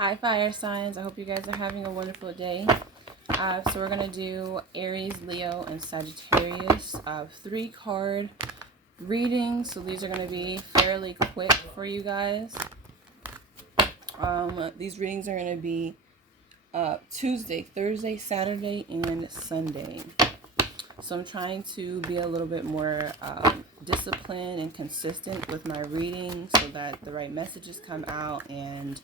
Hi, fire signs. I hope you guys are having a wonderful day. So we're going to do Aries, Leo, and Sagittarius. 3-card readings. So these are going to be fairly quick for you guys. These readings are going to be Tuesday, Thursday, Saturday, and Sunday. So I'm trying to be a little bit more disciplined and consistent with my reading so that the right messages come out and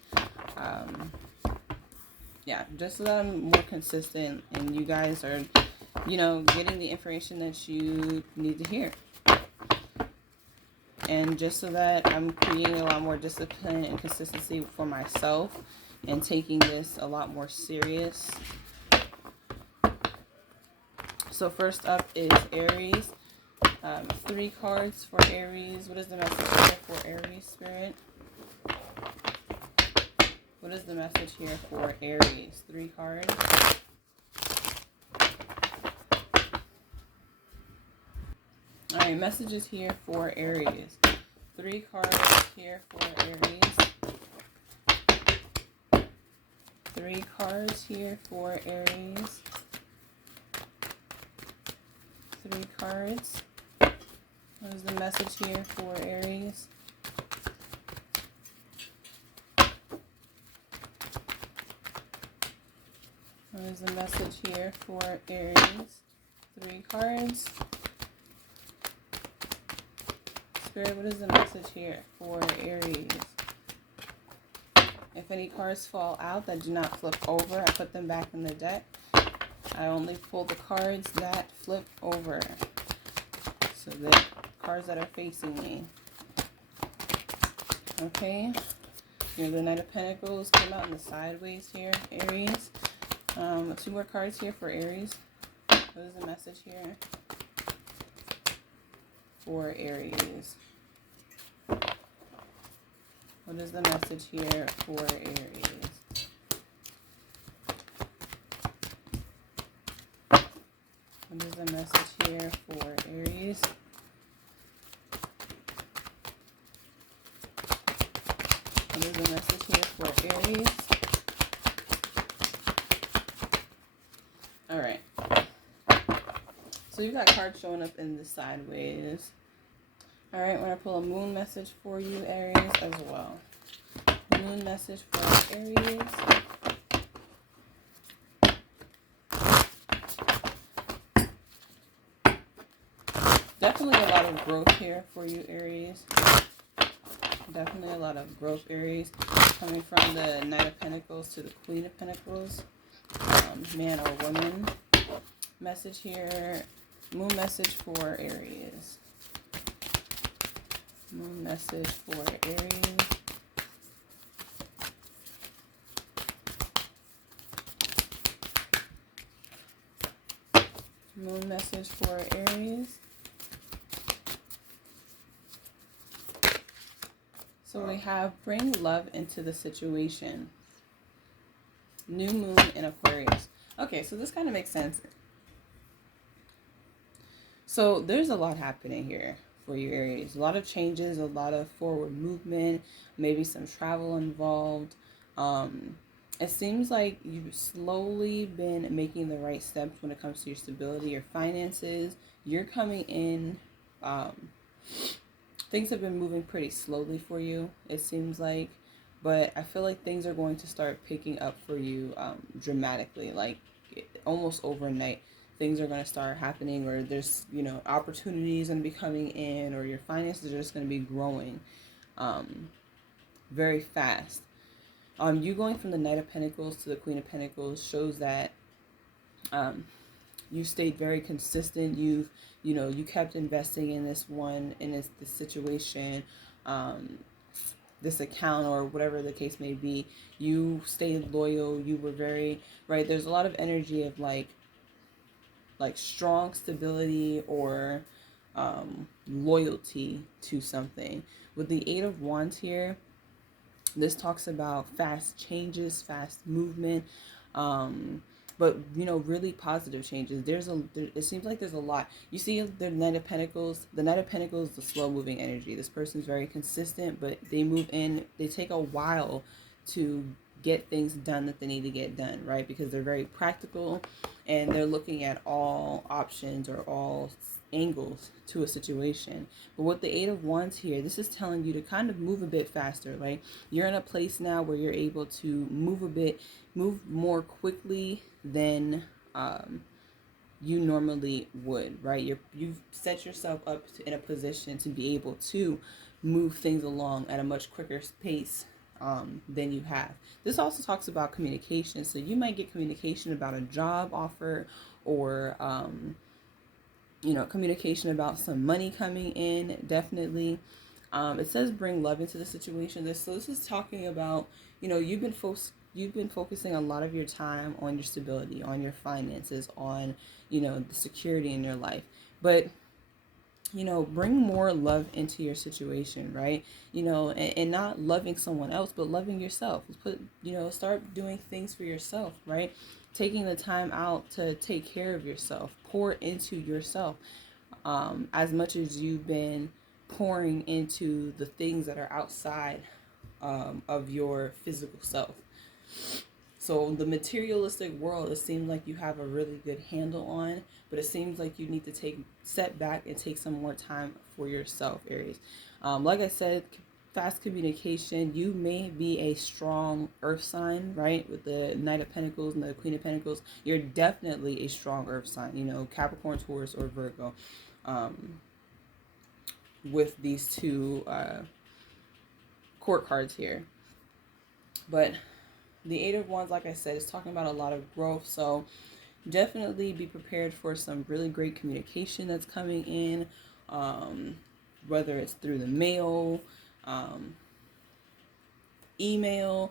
just so that I'm more consistent and you guys are, getting the information that you need to hear. And just so that I'm creating a lot more discipline and consistency for myself and taking this a lot more serious. So first up is Aries. 3 cards for Aries. What is the message here for Aries, Spirit? What is the message here for Aries? 3 cards. Alright, messages here for Aries. 3 cards here for Aries. 3 cards here for Aries. 3 cards. What is the message here for Aries? What is the message here for Aries? 3 cards. Spirit, what is the message here for Aries? If any cards fall out that do not flip over, I put them back in the deck. I only pull the cards that flip over. So the cards that are facing me. Okay. Here, the Knight of Pentacles came out in the sideways here, Aries. 2 more cards here for Aries. What is the message here for Aries? What is the message here for Aries? What is the message here for Aries? What is the message here for Aries? Alright. So you've got cards showing up in the sideways. Alright, when I pull a moon message for you, Aries, as well. Moon message for Aries. Definitely a lot of growth here for you, Aries. Definitely a lot of growth, Aries. Coming from the Knight of Pentacles to the Queen of Pentacles. Man or woman. Message here. Moon message for Aries. Moon message for Aries. Moon message for Aries. So we have bring love into the situation. New moon in Aquarius. Okay, so this kind of makes sense. So there's a lot happening here for you, Aries. A lot of changes, a lot of forward movement, maybe some travel involved. It seems like you've slowly been making the right steps when it comes to your stability, your finances. You're coming in. Things have been moving pretty slowly for you, it seems like. But I feel like things are going to start picking up for you dramatically, like almost overnight. Things are going to start happening, or there's, opportunities going to be coming in, or your finances are just going to be growing very fast. You going from the Knight of Pentacles to the Queen of Pentacles shows that you stayed very consistent. You kept investing in this situation, this account, or whatever the case may be. You stayed loyal. You were very, right. There's a lot of energy of like strong stability or loyalty to something. With the 8 of Wands here, this talks about fast changes, fast movement, but really positive changes. It seems like there's a lot. You see the Knight of Pentacles. The Knight of Pentacles is the slow moving energy. This person's very consistent, but they move in. They take a while to get things done that they need to get done, right? Because they're very practical and they're looking at all options or all angles to a situation. But with the Eight of Wands here, this is telling you to kind of move a bit faster. Like, you're in a place now where you're able to move more quickly than you normally would, right? You've set yourself up in a position to be able to move things along at a much quicker pace than you have. This also talks about communication. So you might get communication about a job offer, or communication about some money coming in, definitely. It says bring love into the situation. So this is talking about, you've been focusing a lot of your time on your stability, on your finances, on, the security in your life. But, bring more love into your situation, right? And not loving someone else, but loving yourself. Start doing things for yourself, right? Taking the time out to take care of yourself, pour into yourself, as much as you've been pouring into the things that are outside of your physical self. So the materialistic world, it seems like you have a really good handle on, but it seems like you need to step back and take some more time for yourself, Aries. Like I said, fast communication. You may be a strong earth sign, right? With the Knight of Pentacles and the Queen of Pentacles. You're definitely a strong earth sign, Capricorn, Taurus, or Virgo. With these two court cards here. But the Eight of Wands, like I said, is talking about a lot of growth. So definitely be prepared for some really great communication that's coming in, whether it's through the mail, email,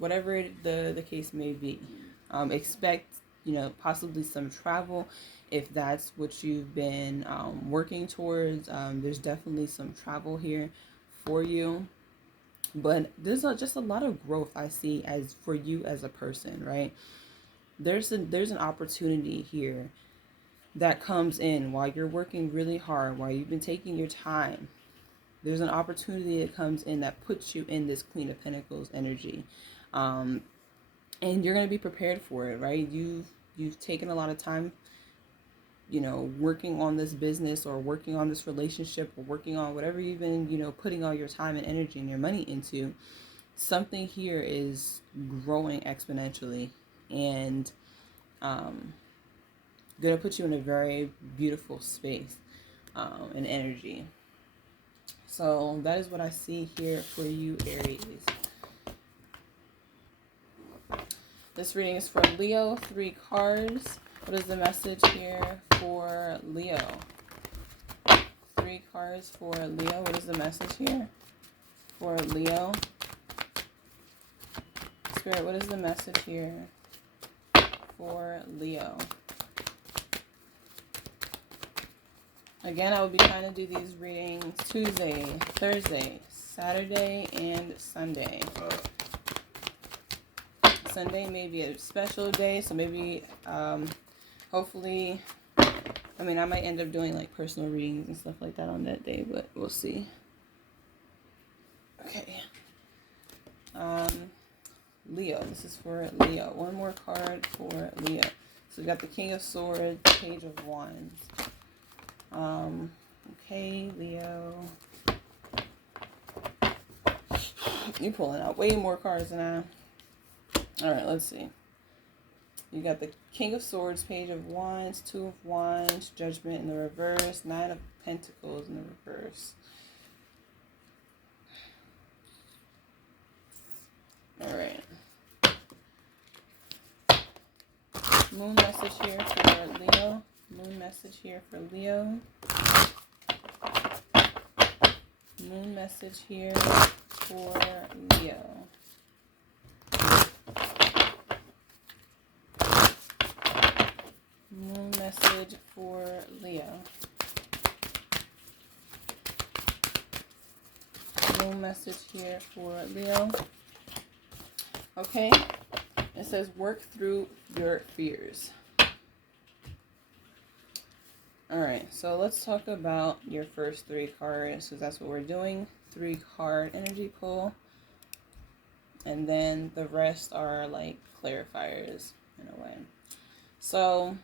whatever the case may be. Expect, possibly some travel if that's what you've been working towards. There's definitely some travel here for you. But there's just a lot of growth I see as for you as a person, right? There's an opportunity here that comes in while you're working really hard, while you've been taking your time. There's an opportunity that comes in that puts you in this Queen of Pentacles energy. And you're going to be prepared for it, right? You've taken a lot of time, working on this business or working on this relationship or working on whatever you've been, putting all your time and energy and your money into. Something here is growing exponentially and going to put you in a very beautiful space and energy. So that is what I see here for you, Aries. This reading is for Leo, 3 cards. What is the message here for Leo? 3 cards for Leo. What is the message here for Leo? Spirit, what is the message here for Leo? Again, I will be trying to do these readings Tuesday, Thursday, Saturday, and Sunday. Sunday may be a special day, so maybe, hopefully, I might end up doing like personal readings and stuff like that on that day, but we'll see. Okay. Leo, this is for Leo. One more card for Leo. So we got the King of Swords, Page of Wands. Okay, Leo. You're pulling out way more cards than I. Alright, let's see. You got the King of Swords, Page of Wands, 2 of Wands, Judgment in the reverse, 9 of Pentacles in the reverse. Alright. Moon message here for Leo. Moon message here for Leo. Moon message here for Leo. Moon message for Leo. Moon message here for Leo. Okay. It says work through your fears. Alright, so let's talk about your first 3 cards, because that's what we're doing. 3 card energy pull. And then the rest are like clarifiers in a way. So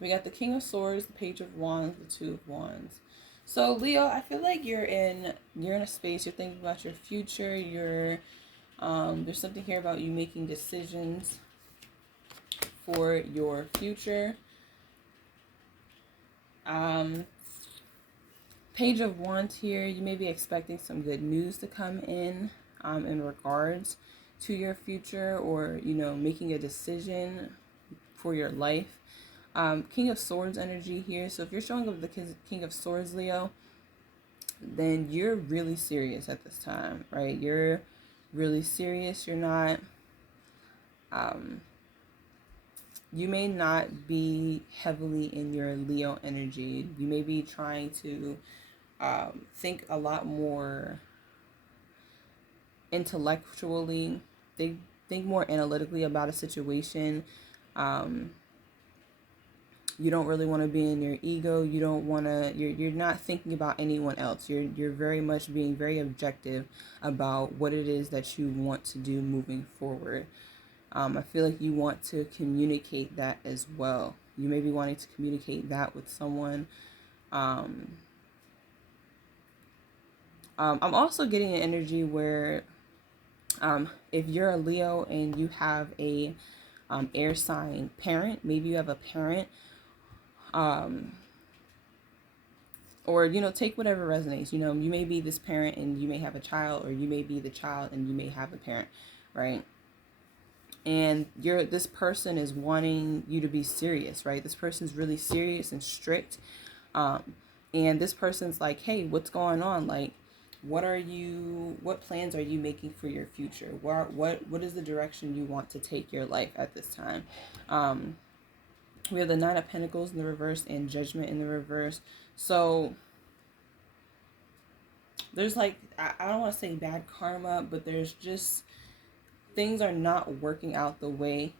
we got the King of Swords, the Page of Wands, the Two of Wands. So Leo, I feel like you're in a space, you're thinking about your future, there's something here about you making decisions for your future. Page of Wands here, you may be expecting some good news to come in regards to your future, or making a decision for your life. King of Swords energy here. So if you're showing up the King of Swords, Leo, then you're really serious at this time, right? You're really serious. You're not, you may not be heavily in your Leo energy. You may be trying to think a lot more intellectually. Think more analytically about a situation. You don't really want to be in your ego. You don't want to. You're not thinking about anyone else. You're very much being very objective about what it is that you want to do moving forward. I feel like you want to communicate that as well. You may be wanting to communicate that with someone. I'm also getting an energy where if you're a Leo and you have a air sign parent, maybe you have a parent, or take whatever resonates. You may be this parent and you may have a child, or you may be the child and you may have a parent, right? And this person is wanting you to be serious, right? This person's really serious and strict, and this person's like, hey, what's going on? Like, what plans are you making for your future? What is the direction you want to take your life at this time? We have the Nine of Pentacles in the reverse and Judgment in the reverse. So there's like, I don't want to say bad karma, but there's just, things are not working out the way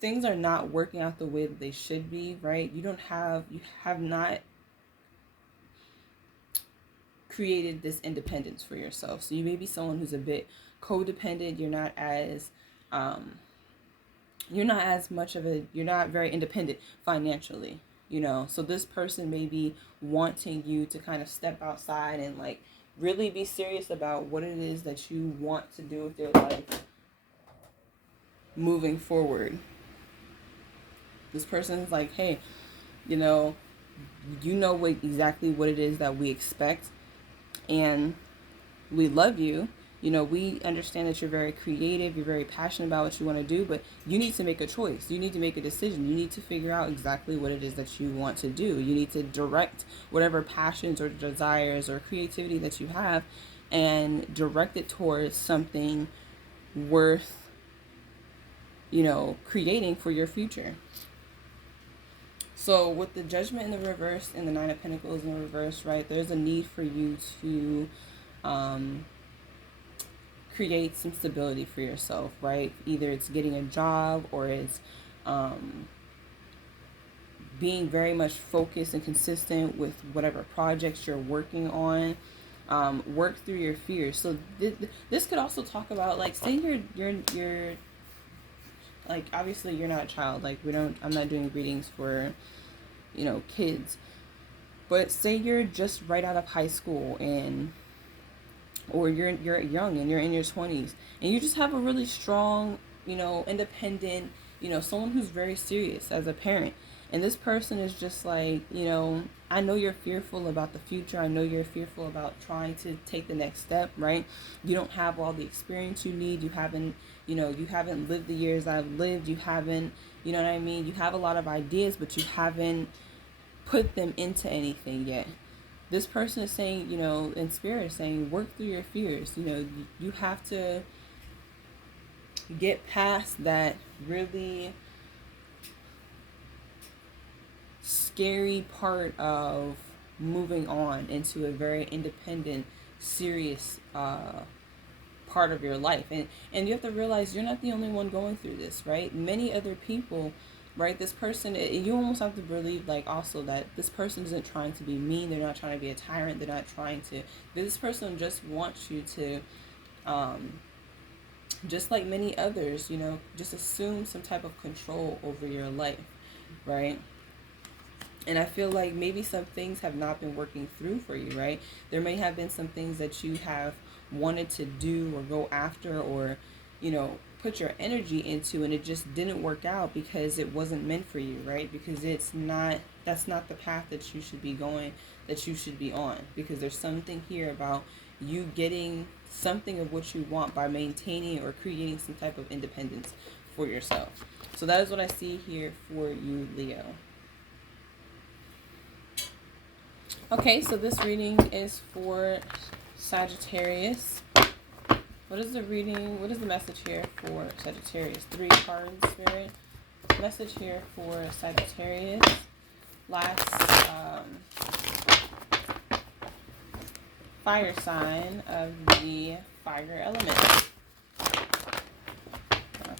that they should be, right? You have not created this independence for yourself. So you may be someone who's a bit codependent. You're not very independent financially, so this person may be wanting you to kind of step outside and like really be serious about what it is that you want to do with your life moving forward. This person's like, hey, exactly what it is that we expect, and we love you. We understand that you're very creative, you're very passionate about what you want to do, but you need to make a choice. You need to make a decision. You need to figure out exactly what it is that you want to do. You need to direct whatever passions or desires or creativity that you have and direct it towards something worth, creating for your future. So with the Judgment in the reverse and the Nine of Pentacles in the reverse, right, there's a need for you to create some stability for yourself, right? Either it's getting a job, or it's being very much focused and consistent with whatever projects you're working on. Work through your fears. So this could also talk about, like, say you're like, obviously you're not a child. Like, I'm not doing readings for, kids. But say you're just right out of high school, or you're young and you're in your 20s, and you just have a really strong, independent, someone who's very serious as a parent. And this person is just like, I know you're fearful about the future. I know you're fearful about trying to take the next step, right? You don't have all the experience you need. You haven't lived the years I've lived. You haven't, you know what I mean? You have a lot of ideas, but you haven't put them into anything yet. This person is saying, in spirit, saying, work through your fears. You have to get past that really scary part of moving on into a very independent, serious part of your life. And you have to realize you're not the only one going through this, right? Many other people, right? This person, you almost have to believe, like, also that this person isn't trying to be mean. They're not trying to be a tyrant. They're not trying to, this person just wants you to Um, just like many others, you know, just assume some type of control over your life, right? And I feel like maybe some things have not been working through for you, right? There may have been some things that you have wanted to do or go after or, you know, put your energy into, and it just didn't work out because it wasn't meant for you, right? Because that's not the path that you should be going, that you should be on. Because there's something here about you getting something of what you want by maintaining or creating some type of independence for yourself. So that is what I see here for you, Leo. Okay, so this reading is for Sagittarius. What is the message here for Sagittarius? 3 cards, Spirit. Message here for Sagittarius. Last fire sign of the fire element.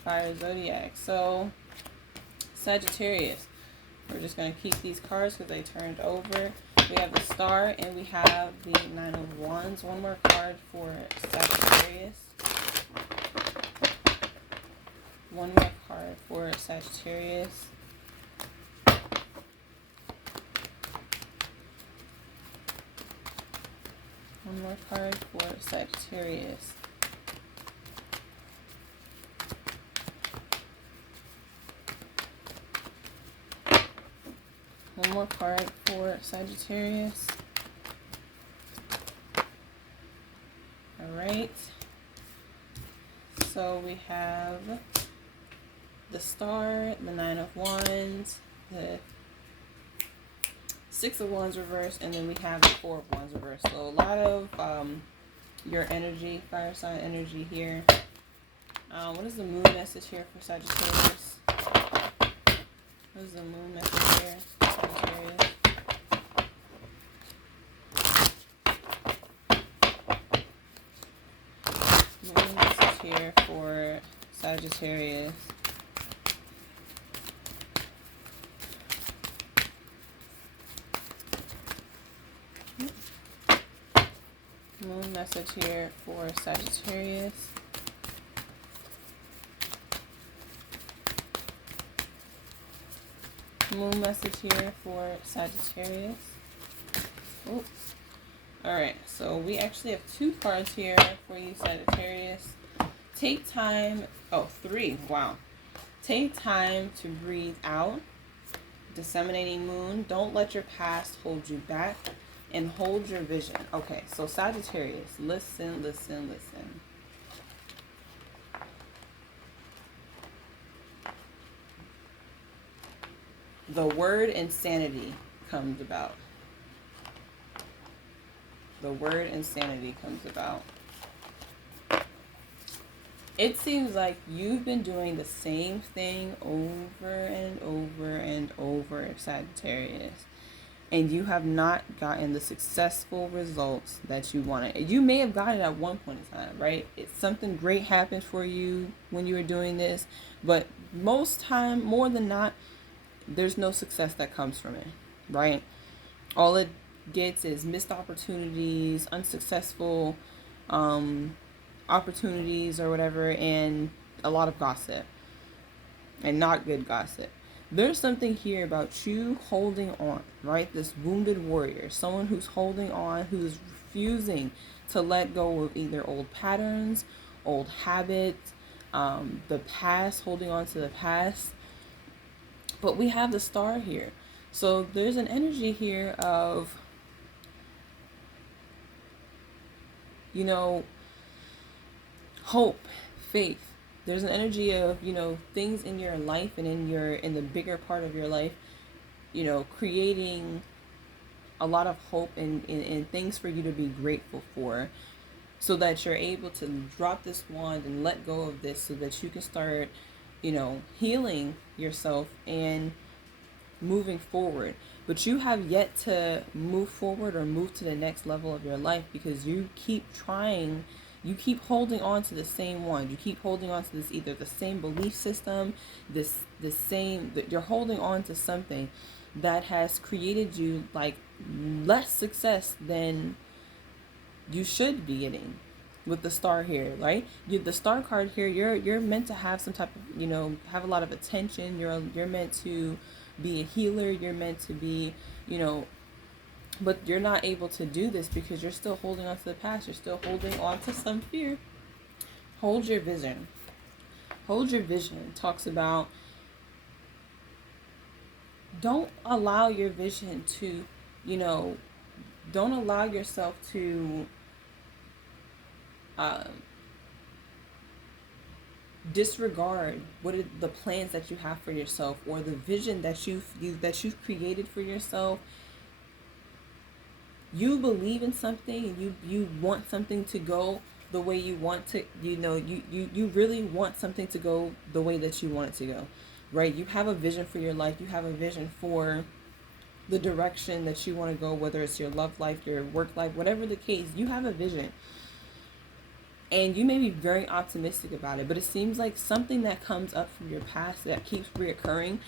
Fire zodiac. So, Sagittarius. We're just going to keep these cards because they turned over. We have the Star and we have the 9 of Wands. One more card for Sagittarius. One more card for Sagittarius. One more card for Sagittarius. One more card for Sagittarius. Alright. So we have the Star, the 9 of Wands, the 6 of Wands reversed, and then we have the 4 of Wands reversed. So a lot of your energy, fire sign energy here. What is the moon message here for Sagittarius? What is the moon message here for Sagittarius? Moon message here for Sagittarius. Moon message here for Sagittarius. Moon message here for Sagittarius. Oops. Alright, so we actually have 2 cards here for you, Sagittarius. Take time. Oh, 3. Wow. Take time to breathe out. Disseminating moon. Don't let your past hold you back. And hold your vision. Okay, so Sagittarius, listen, listen, listen. The word insanity comes about. The word insanity comes about. It seems like you've been doing the same thing over and over and over, Sagittarius. And you have not gotten the successful results that you wanted. You may have gotten it at one point in time, right? Something great happened for you when you were doing this. But most time, more than not, there's no success that comes from it, right? All it gets is missed opportunities, unsuccessful opportunities or whatever, and a lot of gossip. And not good gossip. There's something here about you holding on, right? This wounded warrior, someone who's holding on, who's refusing to let go of either old patterns, old habits, the past, holding on to the past. But we have the Star here. So there's an energy here of, you know, hope, faith. There's an energy of, you know, things in your life and in the bigger part of your life, you know, creating a lot of hope and things for you to be grateful for, so that you're able to drop this wand and let go of this so that you can start, you know, healing yourself and moving forward. But you have yet to move forward or move to the next level of your life because you keep trying. You keep holding on to the same one. You keep holding on to this, either the same belief system, you're holding on to something that has created you like less success than you should be getting. with the star here, right? The star card here, you're meant to have some type of, have a lot of attention. You're meant to be a healer. You're meant to be, you know, but you're not able to do this because you're still holding on to the past. You're still holding on to some fear. Hold your vision. Hold your vision talks about, don't allow your vision to, don't allow yourself to um, disregard what are the plans that you have for yourself, or the vision that you've created for yourself. You believe in something, and you want something to go the way you want to, you really want something to go the way that you want it to go, right? You have a vision for your life. You have a vision for the direction that you want to go, whether it's your love life, your work life, whatever the case. You have a vision, and you may be very optimistic about it, but it seems like something that comes up from your past that keeps reoccurring,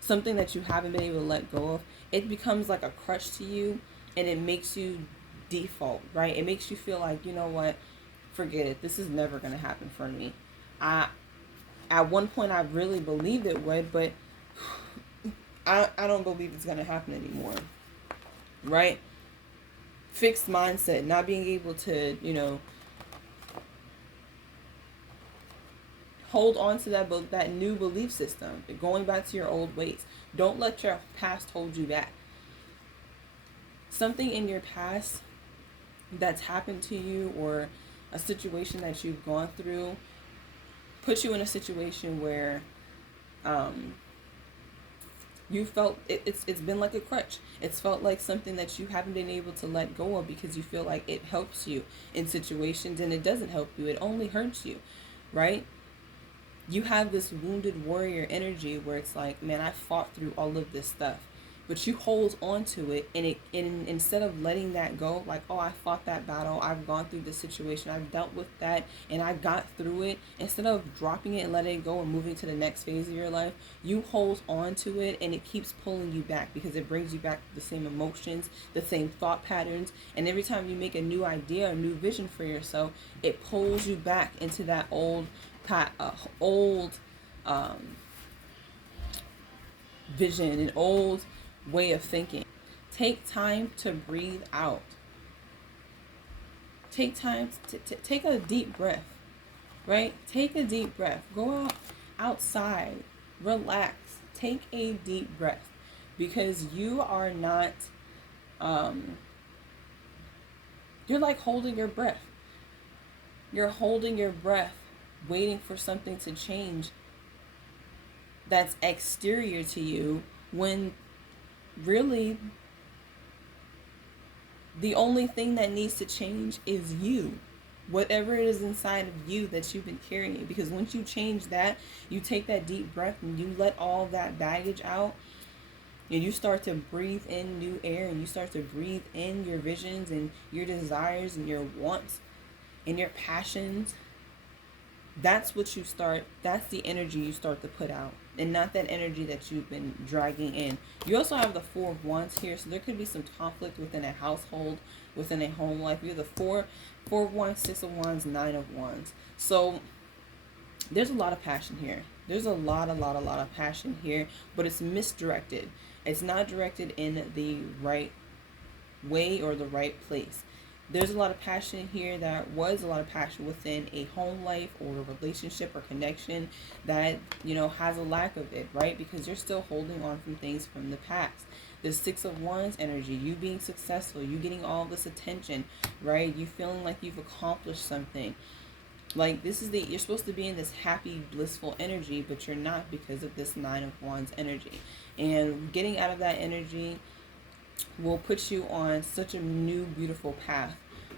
something that you haven't been able to let go of, it becomes like a crutch to you, and it makes you default, right? It makes you feel like, you know what, forget it. This is never going to happen for me. At one point, I really believed it would, but I don't believe it's going to happen anymore, right? Fixed mindset, not being able to, hold on to that new belief system, going back to your old ways. Don't let your past hold you back. Something in your past that's happened to you, or a situation that you've gone through, puts you in a situation where you felt it's been like a crutch. It's felt like something that you haven't been able to let go of because you feel like it helps you in situations, and it doesn't help you. It only hurts you, right? You have this wounded warrior energy where it's like, man, I fought through all of this stuff, but you hold on to it, and instead of letting that go, like, oh, I fought that battle, I've gone through this situation, I've dealt with that, and I got through it. Instead of dropping it and letting it go and moving to the next phase of your life, you hold on to it, and it keeps pulling you back because it brings you back to the same emotions, the same thought patterns, and every time you make a new idea, a new vision for yourself, it pulls you back into that old vision, an old way of thinking. Take time to breathe out. Take time to take a deep breath, right? Take a deep breath. Go outside, relax, take a deep breath, because you are not, you're like holding your breath. You're holding your breath, waiting for something to change that's exterior to you, when really the only thing that needs to change is you. Whatever it is inside of you that you've been carrying. Because once you change that, you take that deep breath and you let all that baggage out, and you start to breathe in new air, and you start to breathe in your visions and your desires and your wants and your passions. That's the energy you start to put out, and not that energy that you've been dragging in. You also have the Four of Wands here, so there could be some conflict within a household, within a home life. You have the Four of Wands, Six of Wands, Nine of Wands. So there's a lot of passion here. There's a lot of passion here, but it's misdirected. It's not directed in the right way or the right place. There's a lot of passion here. That was a lot of passion within a home life or a relationship or connection that, has a lack of it, right? Because you're still holding on from things from the past. The Six of Wands energy, you being successful, you getting all this attention, right? You feeling like you've accomplished something. Like, you're supposed to be in this happy, blissful energy, but you're not, because of this Nine of Wands energy. And getting out of that energy will put you on such a new, beautiful path.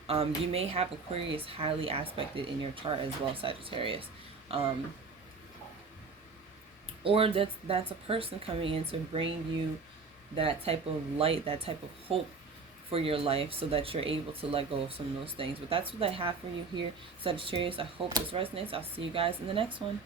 You may have Aquarius highly aspected in your chart as well, Sagittarius. Or that's a person coming in to bring you that type of light, that type of hope for your life, so that you're able to let go of some of those things. But that's what I have for you here, Sagittarius. I hope this resonates. I'll see you guys in the next one.